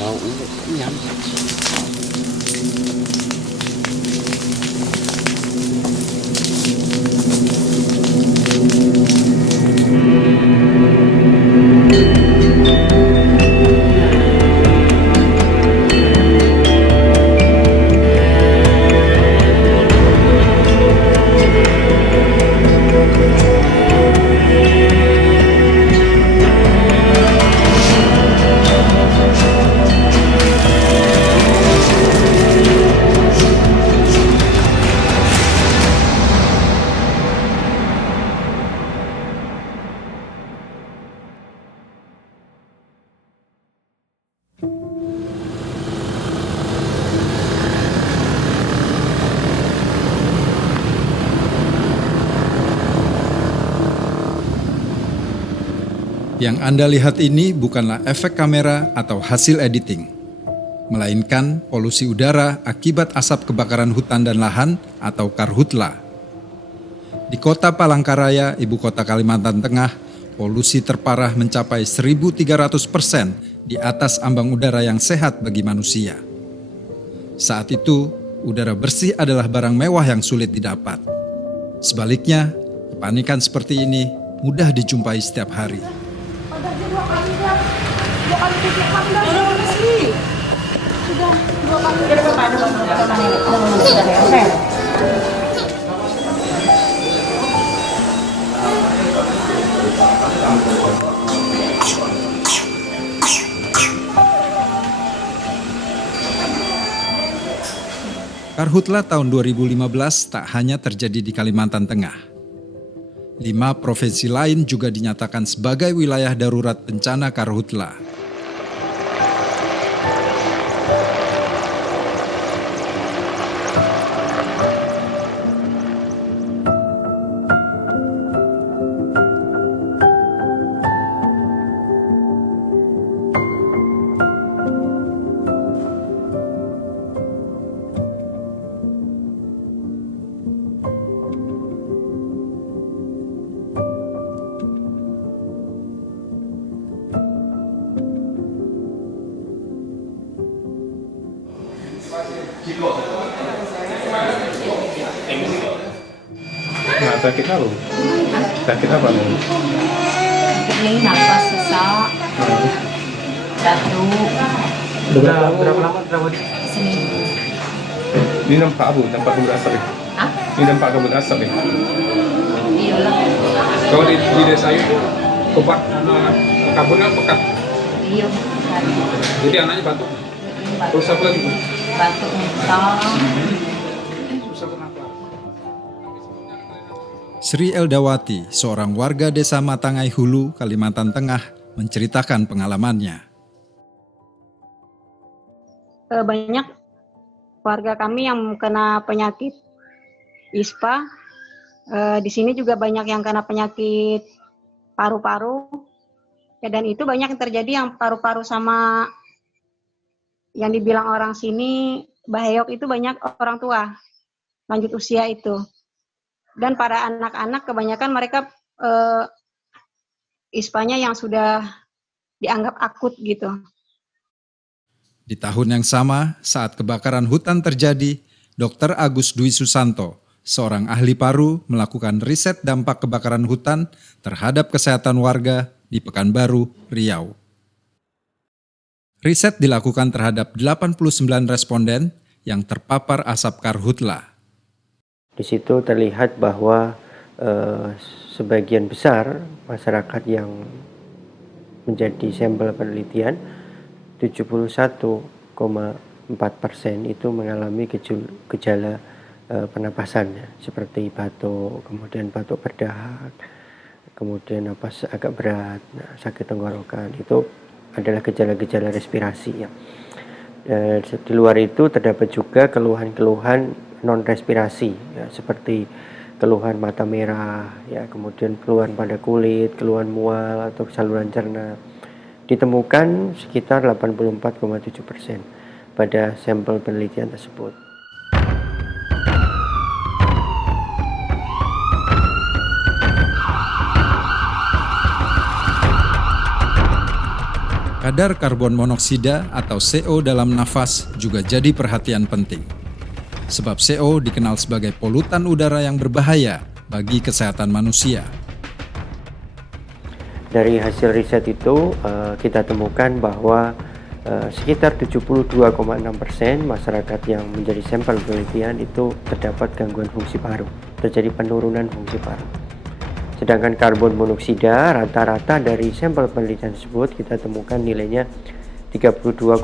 Bau kenyang. Yang Anda lihat ini bukanlah efek kamera atau hasil editing, melainkan polusi udara akibat asap kebakaran hutan dan lahan atau karhutla. Di kota Palangkaraya, ibu kota Kalimantan Tengah, polusi terparah mencapai 1.300% di atas ambang udara yang sehat bagi manusia. Saat itu, udara bersih adalah barang mewah yang sulit didapat. Sebaliknya, kepanikan seperti ini mudah dijumpai setiap hari. Karhutla tahun 2015 tak hanya terjadi di Kalimantan Tengah. 5 provinsi lain juga dinyatakan sebagai wilayah darurat bencana karhutla. Nah, sakit apa? Sakit apa nih? Sakit ini nafas sesak, batuk, Berapa lama terawat? seminggu. Ini nampak apa? Nampak kabut asap ya? Hah? Ini nampak kabut asap ya? Iyalah. Kalau di desa itu kebat kabutnya pekat. Iya. Jadi anaknya batuk. Terus apa lagi? Bu? Batuk muntah. Susah bernafas. Sri Eldawati, seorang warga desa Matangai Hulu, Kalimantan Tengah, menceritakan pengalamannya. Banyak warga kami yang kena penyakit ISPA. Di sini juga banyak yang kena penyakit paru-paru. Ya, dan itu banyak yang terjadi yang paru-paru sama yang dibilang orang sini bahayok itu banyak orang tua lanjut usia itu. Dan para anak-anak kebanyakan mereka ISPA-nya yang sudah dianggap akut gitu. Di tahun yang sama, saat kebakaran hutan terjadi, Dr. Agus Dwi Susanto, seorang ahli paru, melakukan riset dampak kebakaran hutan terhadap kesehatan warga di Pekanbaru, Riau. Riset dilakukan terhadap 89 responden yang terpapar asap karhutla. Di situ terlihat bahwa sebagian besar masyarakat yang menjadi sampel penelitian 71,4% itu mengalami gejala pernapasan seperti batuk, kemudian batuk berdahak, kemudian napas agak berat, sakit tenggorokan, itu adalah gejala-gejala respirasi ya. Di luar itu terdapat juga keluhan-keluhan non respirasi ya, seperti keluhan mata merah ya, kemudian keluhan pada kulit, keluhan mual atau saluran cerna. Ditemukan sekitar 84,7% pada sampel penelitian tersebut. Kadar karbon monoksida atau CO dalam nafas juga jadi perhatian penting. Sebab CO dikenal sebagai polutan udara yang berbahaya bagi kesehatan manusia. Dari hasil riset itu kita temukan bahwa sekitar 72,6% masyarakat yang menjadi sampel penelitian itu terdapat gangguan fungsi paru, terjadi penurunan fungsi paru. Sedangkan karbon monoksida rata-rata dari sampel penelitian tersebut kita temukan nilainya 32,6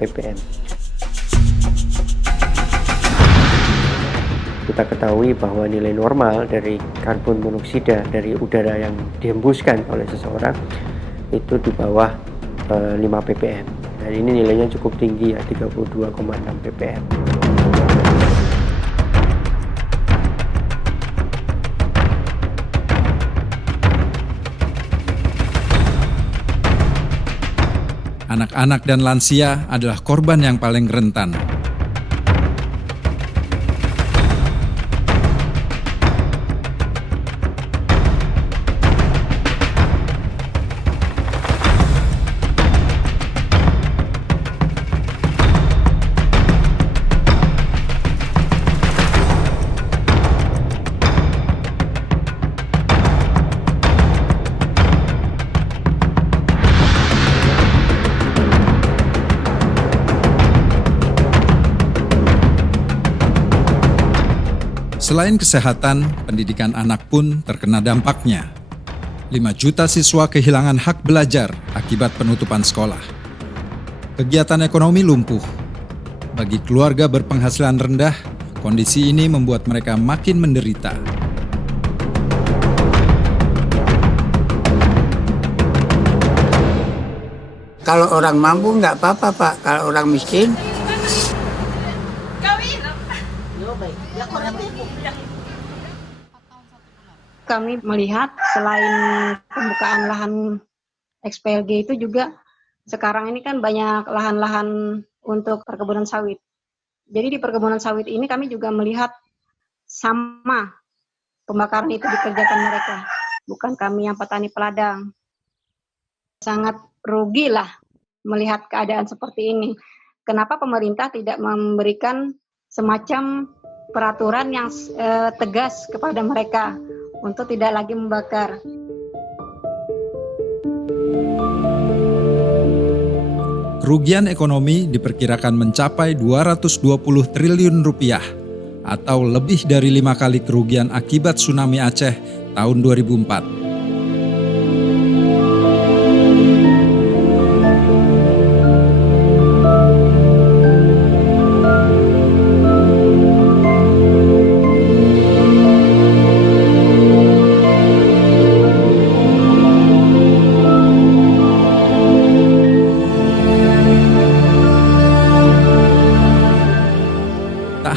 ppm. Kita ketahui bahwa nilai normal dari karbon monoksida dari udara yang dihembuskan oleh seseorang itu di bawah 5 ppm. Dan ini nilainya cukup tinggi ya, 32,6 ppm. Anak-anak dan lansia adalah korban yang paling rentan. Selain kesehatan, pendidikan anak pun terkena dampaknya. 5 juta siswa kehilangan hak belajar akibat penutupan sekolah. Kegiatan ekonomi lumpuh. Bagi keluarga berpenghasilan rendah, kondisi ini membuat mereka makin menderita. Kalau orang mampu nggak apa-apa Pak, kalau orang miskin Kami melihat selain pembukaan lahan XPLG itu juga sekarang ini kan banyak lahan-lahan untuk perkebunan sawit. Jadi di perkebunan sawit ini kami juga melihat sama pembakaran itu dikerjakan mereka, bukan kami yang petani peladang. Sangat rugi lah melihat keadaan seperti ini. Kenapa pemerintah tidak memberikan semacam peraturan yang tegas kepada mereka untuk tidak lagi membakar. Kerugian ekonomi diperkirakan mencapai 220 triliun rupiah atau lebih dari 5 kali kerugian akibat tsunami Aceh tahun 2004.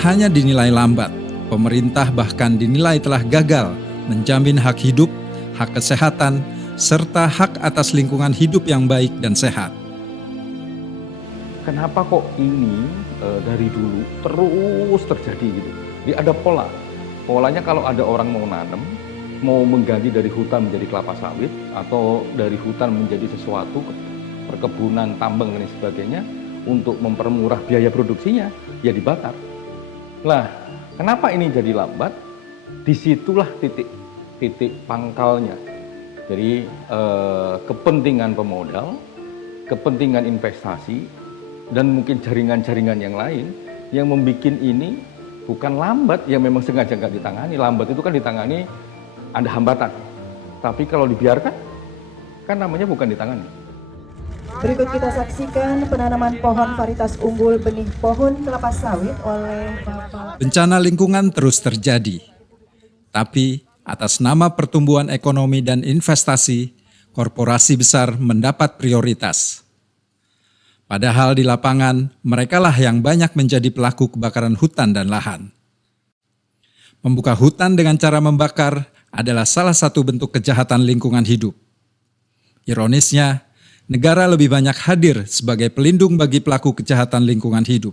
Hanya dinilai lambat, pemerintah bahkan dinilai telah gagal menjamin hak hidup, hak kesehatan, serta hak atas lingkungan hidup yang baik dan sehat. Kenapa kok ini dari dulu terus terjadi gitu? Jadi ada pola. Polanya kalau ada orang mau nanam, mau mengganti dari hutan menjadi kelapa sawit atau dari hutan menjadi sesuatu perkebunan, tambang dan sebagainya untuk mempermurah biaya produksinya, ya dibakar. Nah, kenapa ini jadi lambat? Disitulah titik pangkalnya. Jadi kepentingan pemodal, kepentingan investasi, dan mungkin jaringan-jaringan yang lain yang membuat ini bukan lambat, yang memang sengaja nggak ditangani. Lambat itu kan ditangani ada hambatan. Tapi kalau dibiarkan, kan namanya bukan ditangani. Berikut kita saksikan penanaman pohon varietas unggul benih pohon kelapa sawit oleh Bapak. Bencana lingkungan terus terjadi. Tapi atas nama pertumbuhan ekonomi dan investasi, korporasi besar mendapat prioritas. Padahal di lapangan, merekalah yang banyak menjadi pelaku kebakaran hutan dan lahan. Membuka hutan dengan cara membakar adalah salah satu bentuk kejahatan lingkungan hidup. Ironisnya, negara lebih banyak hadir sebagai pelindung bagi pelaku kejahatan lingkungan hidup.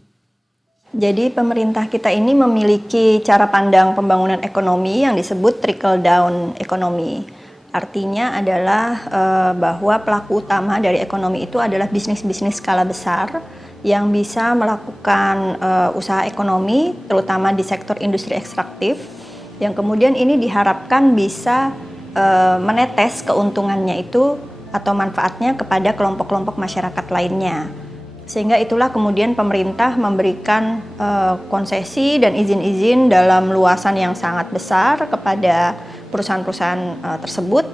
Jadi pemerintah kita ini memiliki cara pandang pembangunan ekonomi yang disebut trickle down ekonomi. Artinya adalah bahwa pelaku utama dari ekonomi itu adalah bisnis-bisnis skala besar yang bisa melakukan usaha ekonomi, terutama di sektor industri ekstraktif, yang kemudian ini diharapkan bisa menetes keuntungannya itu atau manfaatnya kepada kelompok-kelompok masyarakat lainnya. Sehingga itulah kemudian pemerintah memberikan konsesi dan izin-izin dalam luasan yang sangat besar kepada perusahaan-perusahaan tersebut,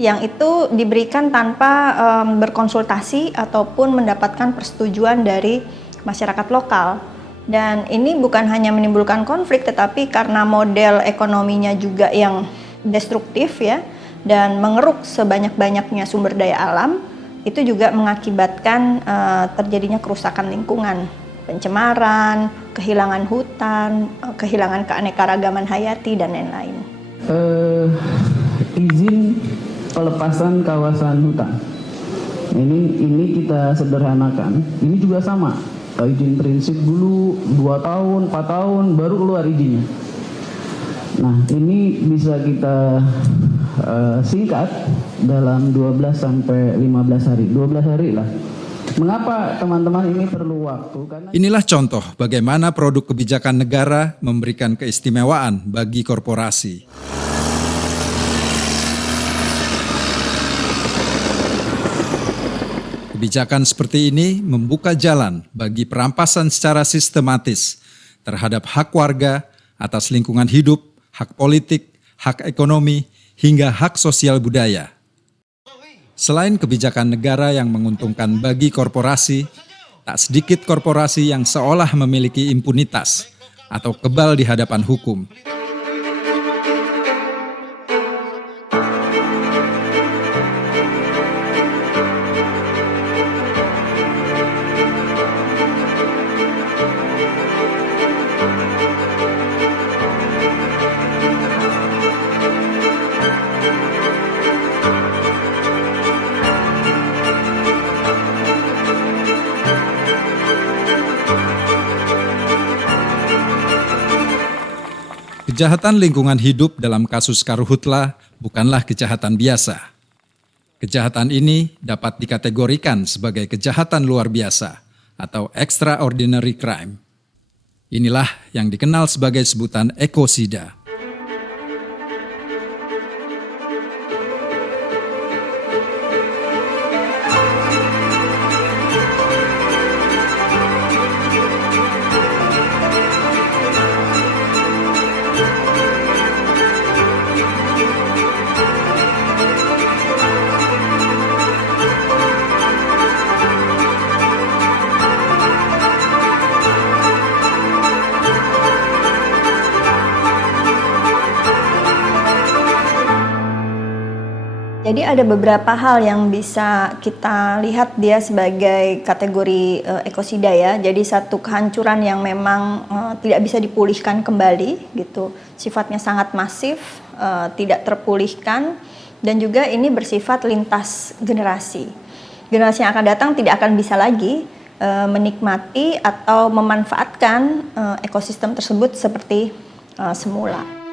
yang itu diberikan tanpa berkonsultasi ataupun mendapatkan persetujuan dari masyarakat lokal. Dan ini bukan hanya menimbulkan konflik, tetapi karena model ekonominya juga yang destruktif ya, dan mengeruk sebanyak-banyaknya sumber daya alam, itu juga mengakibatkan terjadinya kerusakan lingkungan, pencemaran, kehilangan hutan, kehilangan keanekaragaman hayati, dan lain-lain. Izin pelepasan kawasan hutan. Ini kita sederhanakan. Ini juga sama. Izin prinsip dulu 2 tahun, 4 tahun baru keluar izinnya. Nah, ini bisa kita singkat dalam 12 sampai 15 hari. 12 hari lah. Mengapa teman-teman ini perlu waktu? Karena Inilah contoh bagaimana produk kebijakan negara memberikan keistimewaan bagi korporasi. Kebijakan seperti ini membuka jalan bagi perampasan secara sistematis terhadap hak warga atas lingkungan hidup, hak politik, hak ekonomi, hingga hak sosial budaya. Selain kebijakan negara yang menguntungkan bagi korporasi, tak sedikit korporasi yang seolah memiliki impunitas atau kebal di hadapan hukum. Kejahatan lingkungan hidup dalam kasus Karhutla bukanlah kejahatan biasa. Kejahatan ini dapat dikategorikan sebagai kejahatan luar biasa atau extraordinary crime. Inilah yang dikenal sebagai sebutan ekosida. Jadi ada beberapa hal yang bisa kita lihat dia sebagai kategori ekosida ya. Jadi satu kehancuran yang memang tidak bisa dipulihkan kembali gitu. Sifatnya sangat masif, tidak terpulihkan, dan juga ini bersifat lintas generasi. Generasi yang akan datang tidak akan bisa lagi menikmati atau memanfaatkan ekosistem tersebut seperti semula.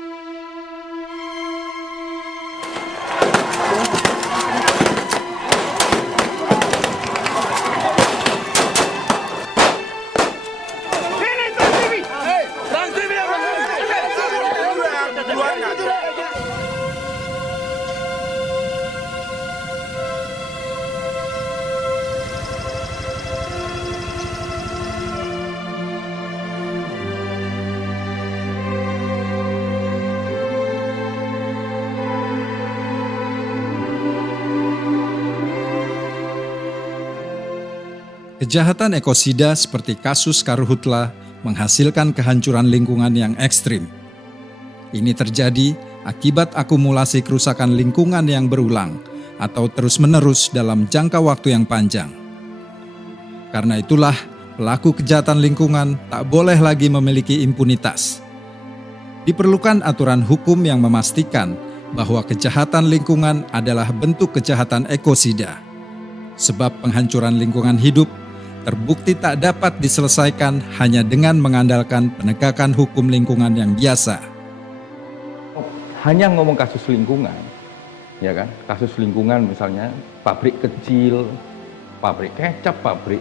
Kejahatan ekosida seperti kasus Karhutla menghasilkan kehancuran lingkungan yang ekstrim. Ini terjadi akibat akumulasi kerusakan lingkungan yang berulang atau terus-menerus dalam jangka waktu yang panjang. Karena itulah, pelaku kejahatan lingkungan tak boleh lagi memiliki impunitas. Diperlukan aturan hukum yang memastikan bahwa kejahatan lingkungan adalah bentuk kejahatan ekosida. Sebab penghancuran lingkungan hidup terbukti tak dapat diselesaikan hanya dengan mengandalkan penegakan hukum lingkungan yang biasa. Hanya ngomong kasus lingkungan, ya kan? Kasus lingkungan misalnya, pabrik kecil, pabrik kecap, pabrik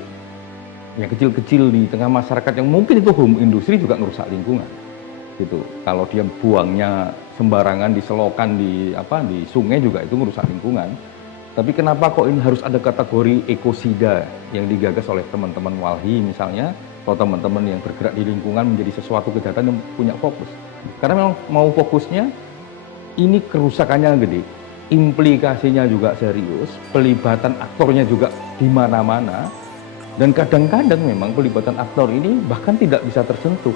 yang kecil-kecil di tengah masyarakat yang mungkin itu home industri juga ngerusak lingkungan. Gitu. Kalau dia buangnya sembarangan di selokan di sungai juga itu merusak lingkungan. Tapi kenapa kok ini harus ada kategori ekosida yang digagas oleh teman-teman Walhi misalnya, atau teman-teman yang bergerak di lingkungan menjadi sesuatu kejahatan yang punya fokus. Karena memang mau fokusnya ini kerusakannya gede, implikasinya juga serius, pelibatan aktornya juga di mana-mana, dan kadang-kadang memang pelibatan aktor ini bahkan tidak bisa tersentuh.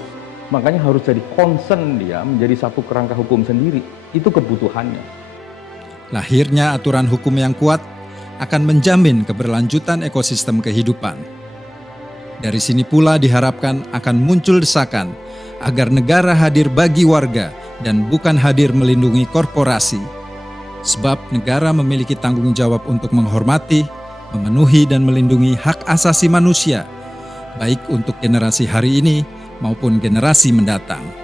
Makanya harus jadi concern dia menjadi satu kerangka hukum sendiri. Itu kebutuhannya. Lahirnya aturan hukum yang kuat akan menjamin keberlanjutan ekosistem kehidupan. Dari sini pula diharapkan akan muncul desakan agar negara hadir bagi warga dan bukan hadir melindungi korporasi. Sebab negara memiliki tanggung jawab untuk menghormati, memenuhi dan melindungi hak asasi manusia, baik untuk generasi hari ini maupun generasi mendatang.